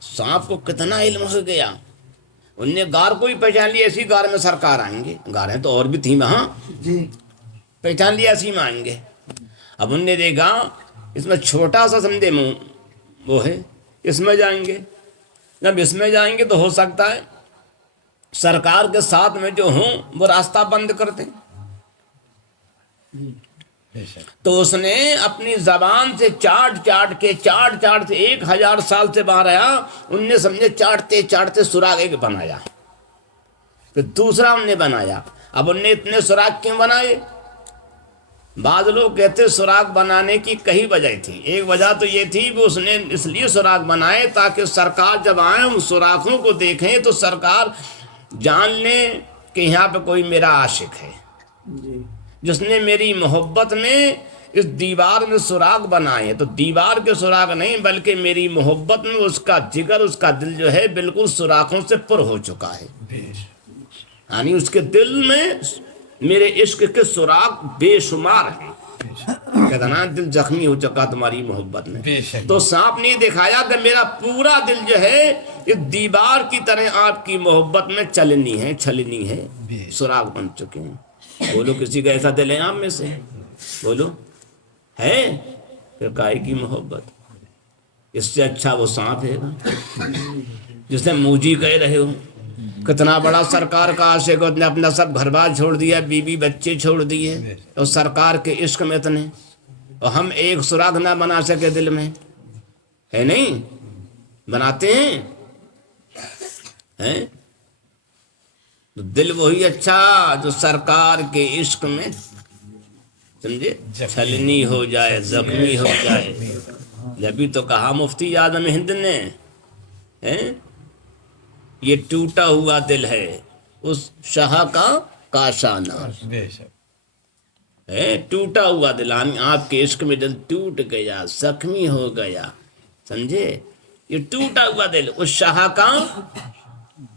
سانپ کو کتنا علم ہو گیا. انہوں نے غار کو ہی پہچان لیا، اسی غار میں سرکار آئیں گے. غاریں تو اور بھی تھیں وہاں، پہچان لیا اسی میں آئیں گے. اب انہوں نے دیکھا اس میں چھوٹا سا سمجھے منہ وہ ہے، اس میں جائیں گے. جب اس میں جائیں گے تو ہو سکتا ہے سرکار کے ساتھ میں جو ہوں وہ راستہ بند کر دیں. بے شک تو اس نے اپنی زبان سے چاٹ چاٹ کے 1000 سال سے باہر آیا. ان نے سمجھے چاٹتے چاٹتے سراغ ایک بنایا، پھر دوسرا ان نے بنایا. اب ان نے اتنے سراغ کیوں بنائے؟ بعض لوگ کہتے سراغ بنانے کی کئی وجہ تھی. ایک وجہ تو یہ تھی کہ اس نے اس لیے سراغ بنائے تاکہ سرکار جب آئیں ان سوراخوں کو دیکھیں تو سرکار جان لیں کہ یہاں پہ کوئی میرا عاشق ہے جس نے میری محبت میں اس دیوار میں سراغ بنائے، تو دیوار کے سراغ نہیں بلکہ میری محبت میں اس کا جگر، اس کا دل جو ہے بالکل سوراخوں سے پر ہو چکا ہے، یعنی اس کے دل میں میرے عشق کے سراغ بے شمار ہیں، کتنا دل زخمی ہو چکا تمہاری محبت میں۔ تو سانپ نے دکھایا کہ میرا پورا دل جو ہے اس دیوار کی طرح آپ کی محبت میں چلنی ہے، چھلنی ہے، سراغ بن چکے ہیں۔ بولو کسی کا ایسا دل ہے آپ میں سے؟ بولو ہے؟ پھر کائے کی محبت؟ اس سے اچھا وہ سانپ ہے گا جسے موجی کہہ رہے ہو، کتنا بڑا سرکار کا عاشق، نے اپنا سب گھر بار چھوڑ دیا، بیوی بچے چھوڑ دیے، اور سرکار کے عشق میں اتنے، اور ہم ایک سراغ نہ بنا سکے دل میں، ہے نہیں؟ بناتے ہیں؟ تو دل وہی اچھا جو سرکار کے عشق میں سمجھے چھلنی ہو جائے، زخمی ہو جائے۔ جبھی تو کہا مفتی اعظم ہند نے، یہ ٹوٹا ہوا دل ہے اس شاہ کا کاشانہ، ٹوٹا ہوا دل، آپ کے عشق میں دل ٹوٹ گیا، زخمی ہو گیا، سمجھے؟ یہ ٹوٹا ہوا دل اس شاہ کا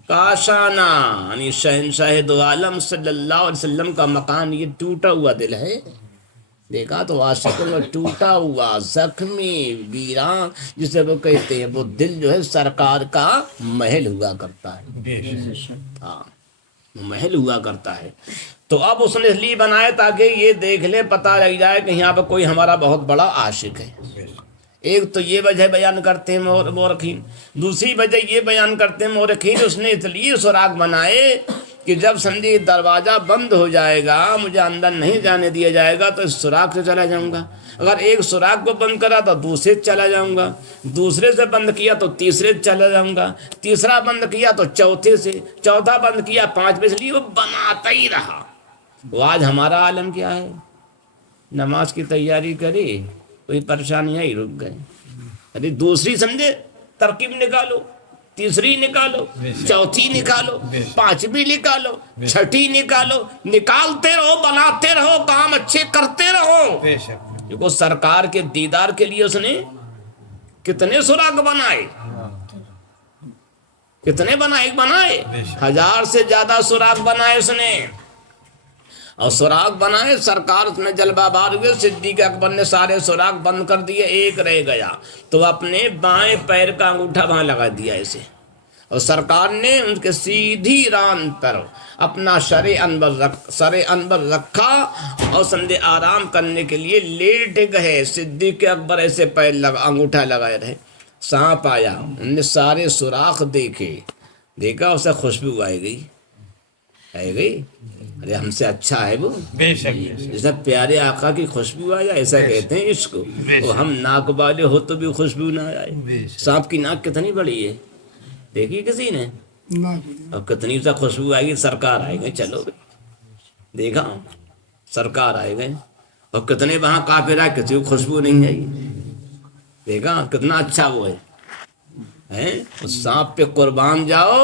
کاشانہ، یعنی شہنشاہ دو عالم صلی اللہ علیہ وسلم کا مکان، یہ ٹوٹا ہوا دل ہے۔ دیکھا تو عاشقوں میں ٹوٹا ہوا، زخمی، ویران جسے وہ کہتے ہیں، وہ دل جو ہے سرکار کا محل ہوا کرتا ہے، ہاں محل ہوا کرتا ہے۔ تو اب اس نے اس لیے بنائے تاکہ یہ دیکھ لے، پتہ لگ جائے کہ یہاں پہ کوئی ہمارا بہت بڑا عاشق ہے۔ ایک تو یہ وجہ بیان کرتے ہیں مورخین، دوسری وجہ یہ بیان کرتے ہیں مورخین، اس نے اس لیے سراغ بنائے کہ جب سمجھے دروازہ بند ہو جائے گا، مجھے اندر نہیں جانے دیا جائے گا، تو اس سراغ سے چلا جاؤں گا، اگر ایک سراغ کو بند کرا تو دوسرے سے چلا جاؤں گا، دوسرے سے بند کیا تو تیسرے سے چلا جاؤں گا، تیسرا بند کیا تو چوتھے سے، چوتھا بند کیا پانچویں سے، لیے وہ بناتا ہی رہا۔ وہ آج ہمارا عالم کیا ہے؟ نماز کی تیاری کری، کوئی پریشانی آئی، رک گئے، ارے دوسری سمجھے ترکیب نکالو، تیسری نکالو، چوتھی نکالو، پانچویں نکالو، چھٹی نکالو، نکالتے رہو، بناتے رہو، کام اچھے کرتے رہو۔ دیکھو سرکار کے دیدار کے لیے اس نے کتنے سراغ بنائے، کتنے بنائے 1000 سے زیادہ سراغ بنائے اس نے، اور سراغ بنائے، سرکار اس میں جلوہ بار ہوئے، صدیق اکبر نے سارے سراغ بند کر دیے، ایک رہ گیا تو اپنے بائیں پیر کا انگوٹھا وہاں لگا دیا اسے، اور سرکار نے ان کے سیدھی ران پر اپنا سر انور رکھا، اور سندے آرام کرنے کے لیے لیٹ گئے، صدیق اکبر ایسے پیر انگوٹھا لگائے رہے۔ سانپ آیا، ان نے سارے سوراخ دیکھا، اسے خوشبو آئے گئی، ارے ہم سے اچھا ہے وہ، جیسا پیارے آقا کی خوشبو آیا، ایسا کہتے ہیں عشق کو، وہ ہم ناک والے ہو تو بھی خوشبو نہ آئے۔ سانپ کی ناک کتنی بڑی ہے، دیکھی کسی نے؟ اور کتنی سا خوشبو آئے گی، سرکار آئے گئے، چلو گئے، دیکھا سرکار آئے گئے، اور کتنے وہاں کافر آئے، کسی کو خوشبو نہیں آئی، دیکھا کتنا اچھا وہ ہے۔ اس سانپ پہ قربان جاؤ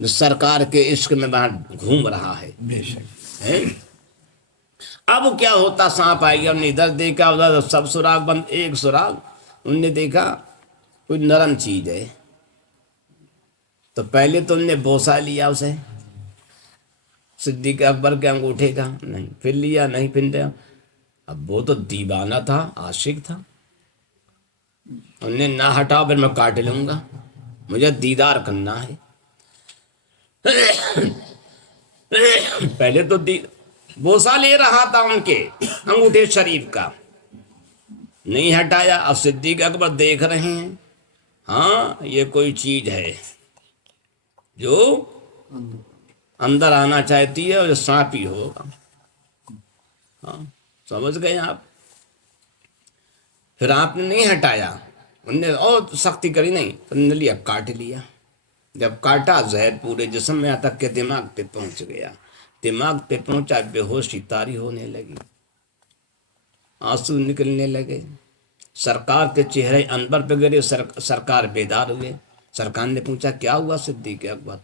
جو سرکار کے عشق میں وہاں گھوم رہا ہے۔ اب کیا ہوتا، سانپ آئے گیا، انہوں نے ادھر دیکھا، ادھر سب سراغ بند، ایک سراغ انہوں نے دیکھا کوئی نرم چیز ہے، تو پہلے تو انہوں نے بوسا لیا اسے، صدیق اکبر کے انگوٹھے کا، نہیں پھر لیا، نہیں پھر لیا، اب وہ تو دیوانہ تھا، عاشق تھا، انہوں نے نہ ہٹاؤ پھر میں کاٹ لوں گا، مجھے دیدار کرنا ہے۔ پہلے تو بوسا لے رہا تھا ان کے انگوٹھے شریف کا، نہیں ہٹایا، اب صدیق اکبر دیکھ رہے ہیں، ہاں یہ کوئی چیز ہے جو اندر آنا چاہتی ہے، اور جو سانپ ہی ہوگا، ہاں سمجھ گئے آپ؟ پھر آپ نے نہیں ہٹایا، انہوں نے اور سختی کری نہیں، انہوں نے لیا، کاٹ لیا، جب کاٹا زہر پورے جسم میں تک کے دماغ پہ پہنچ گیا، دماغ پہ پہنچا، بے ہوشی طاری ہونے لگی، آنسو نکلنے لگے، سرکار کے چہرے انور پہ گرے، سرکار بیدار ہوئے۔ سرکار نے پوچھا کیا ہوا صدیق اکبر؟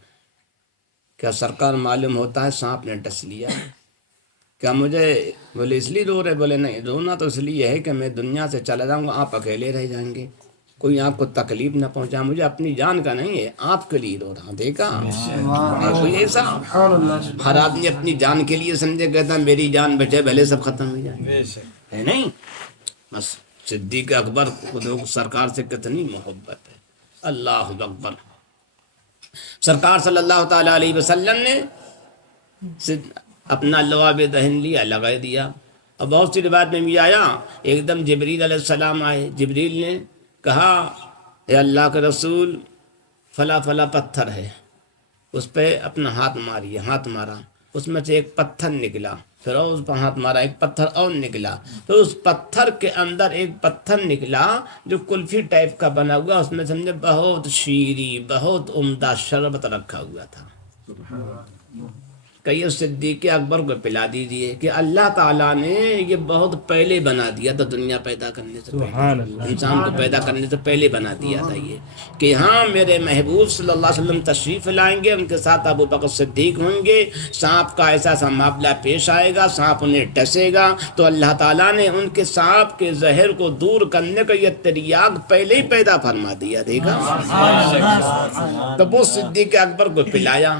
کیا سرکار معلوم ہوتا ہے سانپ نے ڈس لیا؟ کیا مجھے بولے اس لیے رو رہے؟ بولے نہیں، رونا تو اس لیے ہے کہ میں دنیا سے چلا جاؤں گا، آپ اکیلے رہ جائیں گے، کوئی آپ کو تکلیف نہ پہنچا، مجھے اپنی جان کا نہیں ہے، آپ کے لیے رو رہا ہوں۔ دیکھا ہے کوئی ایسا؟ ہر آدمی اپنی جان کے لیے سمجھے، کہتا ہے میری جان بچے بھلے سب ختم ہو جائے، ہے نہیں؟ بس صدیق اکبر کو لوگ سرکار سے کتنی محبت ہے، اللہ اکبر۔ سرکار صلی اللہ تعالیٰ علیہ وسلم نے اپنا لواب دہن لیا، لگا دیا، اور بہت سی روایت میں بھی آیا ایک دم جبریل علیہ السلام آئے، جبریل نے کہا اے اللہ کے رسول فلاں فلاں پتھر ہے، اس پہ اپنا ہاتھ ماریے، ہاتھ مارا، اس میں سے ایک پتھر نکلا، پھر اور اس پر ہاتھ مارا، ایک پتھر اور نکلا، پھر اس پتھر کے اندر ایک پتھر نکلا جو کلفی ٹائپ کا بنا ہوا، اس میں سمجھے بہت شیریں بہت عمدہ شربت رکھا ہوا تھا۔ کہیے صدیق اکبر کو پلا دیجیے کہ اللہ تعالیٰ نے یہ بہت پہلے بنا دیا تھا، دنیا پیدا کرنے سے پہلے، انسان کو پیدا کرنے سے پہلے بنا دیا تھا یہ، کہ ہاں میرے محبوب صلی اللہ علیہ وسلم تشریف لائیں گے، ان کے ساتھ ابو بکر صدیق ہوں گے، سانپ کا ایسا سا معاملہ پیش آئے گا، سانپ انہیں ڈسے گا، تو اللہ تعالیٰ نے ان کے سانپ کے زہر کو دور کرنے کا یہ تریاق پہلے ہی پیدا فرما دیا۔ دیکھا؟ تو وہ صدیق اکبر کو پلایا،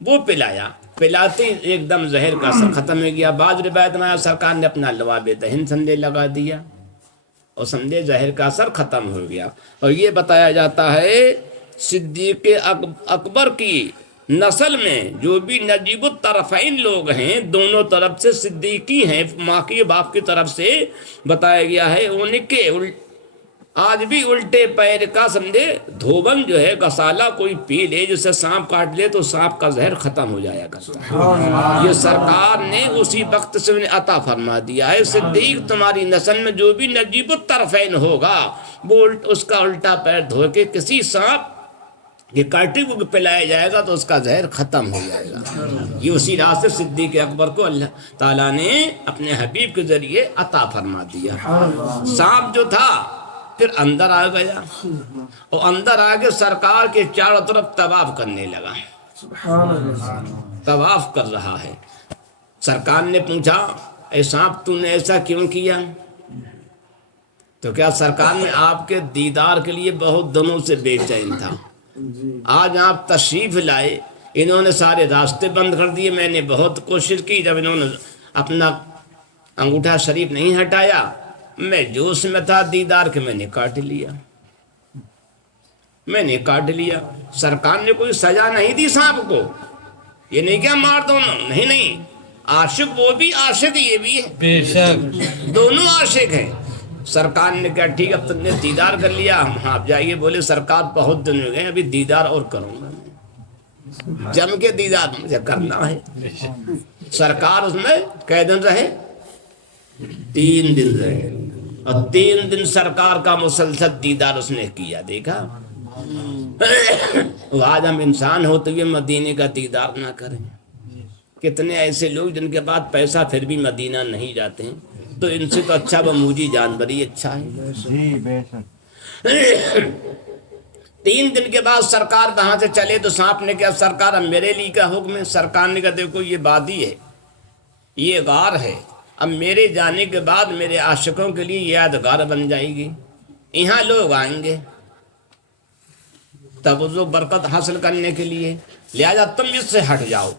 وہ پلاتے ایک دم زہر کا اثر ختم ہو گیا۔ بعض روایت میں سرکار نے اپنا لواب دہن سندے لگا دیا اور سندے زہر کا اثر ختم ہو گیا۔ اور یہ بتایا جاتا ہے صدیق اکبر کی نسل میں جو بھی نجیب الطرفین لوگ ہیں، دونوں طرف سے صدیقی ہیں، ماں کی باپ کی طرف سے بتایا گیا ہے، ان کے آج بھی الٹے پیر کا سمجھے دھوبن جو ہے گسالہ کوئی پی لے، جسے سانپ کاٹ لے تو سانپ کا زہر ختم ہو جایا کرتا ہے، یہ سرکار نے اسی وقت سے انہیں عطا فرما دیا ہے۔ صدیق تمہاری نسل میں جو بھی نجیب الطرفین ہوگا، وہ اس کا الٹا پیر دھو کے کسی سانپ یہ کاٹے کو پلایا جائے گا تو اس کا زہر ختم ہو جائے گا۔ یہ اسی راہ سے صدیق اکبر کو اللہ تعالیٰ نے اپنے حبیب کے ذریعے عطا فرما دیا۔ سانپ جو تھا پھر اندر آ گیا، اور اندر آ کے سرکار کے چاروں طرف طواف کرنے لگا، طواف کر رہا ہے۔ سرکار نے پوچھا اے سانپ تو نے ایسا کیوں کیا؟ تو کیا سرکار نے آپ کے دیدار کے لیے بہت دنوں سے بے چین تھا، آج آپ تشریف لائے، انہوں نے سارے راستے بند کر دیے، میں نے بہت کوشش کی، جب انہوں نے اپنا انگوٹھا شریف نہیں ہٹایا، میں جوش میں تھا دیدار کے، میں نے کاٹ لیا۔ سرکار نے کوئی سزا نہیں دی سانپ کو، یہ نہیں کیا مار دو، نہیں، عاشق وہ بھی عاشق یہ بھی ہے، بے شک دونوں عاشق ہیں۔ سرکار نے کہا ٹھیک اب تم نے دیدار کر لیا، ہاں آپ جائیے۔ بولے سرکار بہت دن ہو گئے، ابھی دیدار اور کروں گا، جم کے دیدار مجھے کرنا ہے۔ سرکار اس میں کئی دن رہے؟ 3 دن رہے، اور 3 دن سرکار کا مسلسل دیدار اس نے کیا۔ دیکھا؟ آج ہم انسان ہوتے ہوئے مدینے کا دیدار نہ کریں، کتنے ایسے لوگ جن کے پاس پیسہ پھر بھی مدینہ نہیں جاتے ہیں، تو ان سے تو اچھا بموجی جانور ہی اچھا ہے۔ 3 دن کے بعد سرکار وہاں سے چلے تو سانپ نے کہا سرکار اب میرے لیے کیا حکم ہے؟ سرکار نے کہا دیکھو یہ وادی ہے، یہ غار ہے، اب میرے جانے کے بعد میرے عاشقوں کے لیے یادگار بن جائے گی، یہاں لوگ آئیں گے توجہ برکت حاصل کرنے کے لیے، لہذا تم اس سے ہٹ جاؤ۔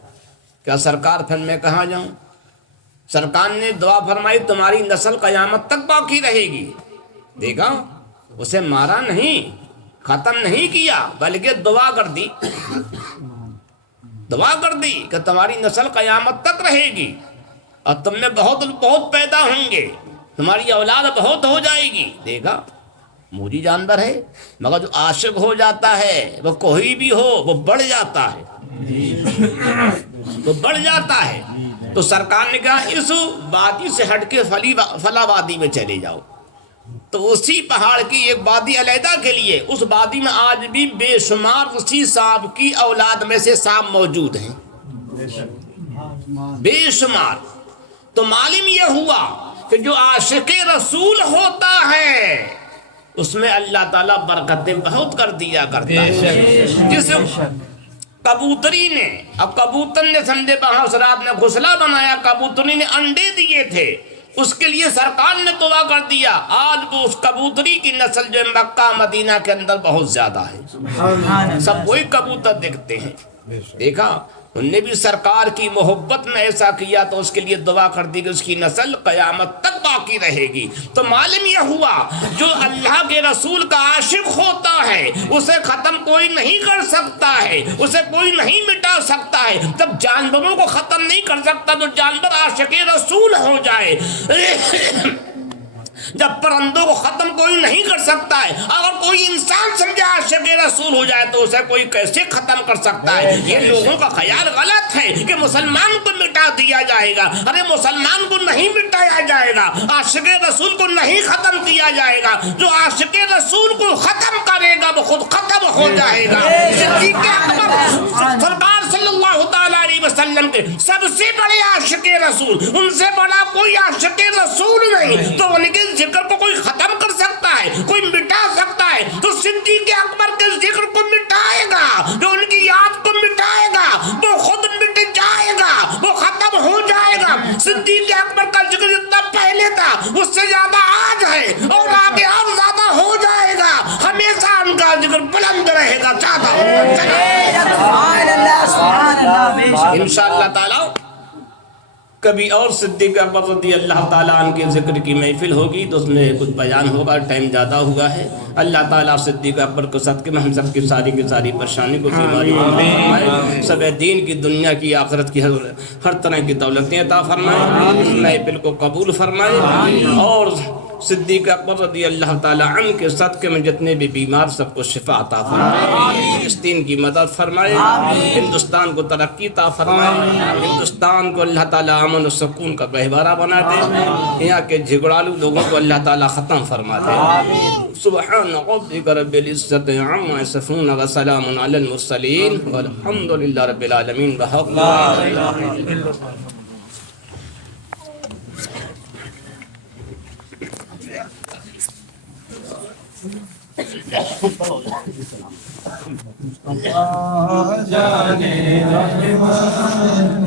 کیا سرکار پھر میں کہاں جاؤں؟ سرکار نے دعا فرمائی تمہاری نسل قیامت تک باقی رہے گی۔ دیکھا؟ اسے مارا نہیں، ختم نہیں کیا، بلکہ دعا کر دی کہ تمہاری نسل قیامت تک رہے گی، اور تم میں بہت بہت پیدا ہوں گے، تمہاری اولاد بہت ہو جائے گی۔ دیکھا؟ موجی جانور ہے، مگر جو عاشق ہو جاتا ہے وہ کوئی بھی ہو وہ بڑھ جاتا ہے، تو سرکار نے کہا اس وادی سے ہٹ کے فلا وادی میں چلے جاؤ، تو اسی پہاڑ کی ایک وادی علیحدہ کے لیے، اس وادی میں آج بھی بے شمار اسی سانپ کی اولاد میں سے سانپ موجود ہیں، بے شمار۔ تو معلوم یہ ہوا کہ جو عاشق رسول ہوتا ہے اس میں اللہ تعالیٰ برکتیں بہت کر دیا کرتا ہے، جسے کبوتری نے، اب کبوتر نے سمجھے بہاؤ رات نے گھسلا بنایا، کبوتری نے انڈے دیے تھے، اس کے لیے سرکار نے دعا کر دیا، آج وہ اس کبوتری کی نسل جو مکہ مدینہ کے اندر بہت زیادہ ہے، سب وہی کبوتر دیکھتے ہیں۔ دیکھا انہوں نے بھی سرکار کی محبت میں ایسا کیا تو اس کے لیے دعا کر دی کہ اس کی نسل قیامت تک باقی رہے گی۔ تو معلوم یہ ہوا جو اللہ کے رسول کا عاشق ہوتا ہے اسے ختم کوئی نہیں کر سکتا ہے، اسے کوئی نہیں مٹا سکتا ہے۔ جب جانوروں کو ختم نہیں کر سکتا تو جانور عاشق رسول ہو جائے، جب پرندوں کو ختم کوئی نہیں کر سکتا ہے، اگر کوئی انسان سمجھے عاشق رسول ہو جائے تو اسے کوئی کیسے ختم کر سکتا ہے؟ یہ لوگوں کا خیال غلط ہے کہ مسلمان کو مٹا دیا جائے گا، ارے مسلمان کو نہیں مٹایا جائے گا، عاشق رسول کو نہیں ختم کیا جائے گا۔ جو عاشق رسول کو ختم کرے گا وہ خود ختم ہو جائے گا۔ صدیق اکبر سرکار صلی اللہ تعالیٰ علیہ وسلم کے سب سے بڑے عاشق رسول، ان سے بڑا کوئی عاشق رسول نہیں، تو ان کے ذکر کو کوئی ختم کر سکتا ہے، کوئی مٹا سکتا ہے؟ تو صدیق اکبر کے ذکر کو مٹائے گا، جو ان کی یاد کو مٹائے گا وہ خود مٹ جائے گا، وہ ختم ہو جائے گا۔ صدیق اکبر کا ذکر جتنا پہلے تھا اس سے زیادہ آج ہے، اور آگے اور زیادہ ہو جائے گا، ہمیشہ ان کا ذکر بلند رہے گا، زیادہ ہوگا۔ انشاءاللہ تعالی کبھی اور صدیق اکبر رضی اللہ تعالیٰ عنہ کے ذکر کی محفل ہوگی تو اس میں کچھ بیان ہوگا، ٹائم زیادہ ہوا ہے۔ اللہ تعالیٰ صدیق اکبر کو صدقے میں ہم سب کی ساری پریشانی کو بیماری کو فرمائے، سب دین کی دنیا کی آخرت کی ہر طرح کی دولتیں عطا فرمائے، اس محفل کو قبول فرمائے، اور صدیق اکبر رضی اللہ تعالیٰ عنہ کے صدقے میں جتنے بھی بیمار سب کو شفا عطا فرمائے، فلسطین کی مدد فرمائے، ہندوستان کو ترقی عطا فرمائے، ہندوستان کو اللہ تعالیٰ امن و سکون کا گہوارہ بنا دے، یہاں کے جھگڑالو لوگوں کو اللہ تعالیٰ ختم فرما دے۔ سبحان ربک رب العزت عما یصفون وسلام علی المرسلین والحمد للہ رب العالمین بحق لا الہ الا جانے رحمان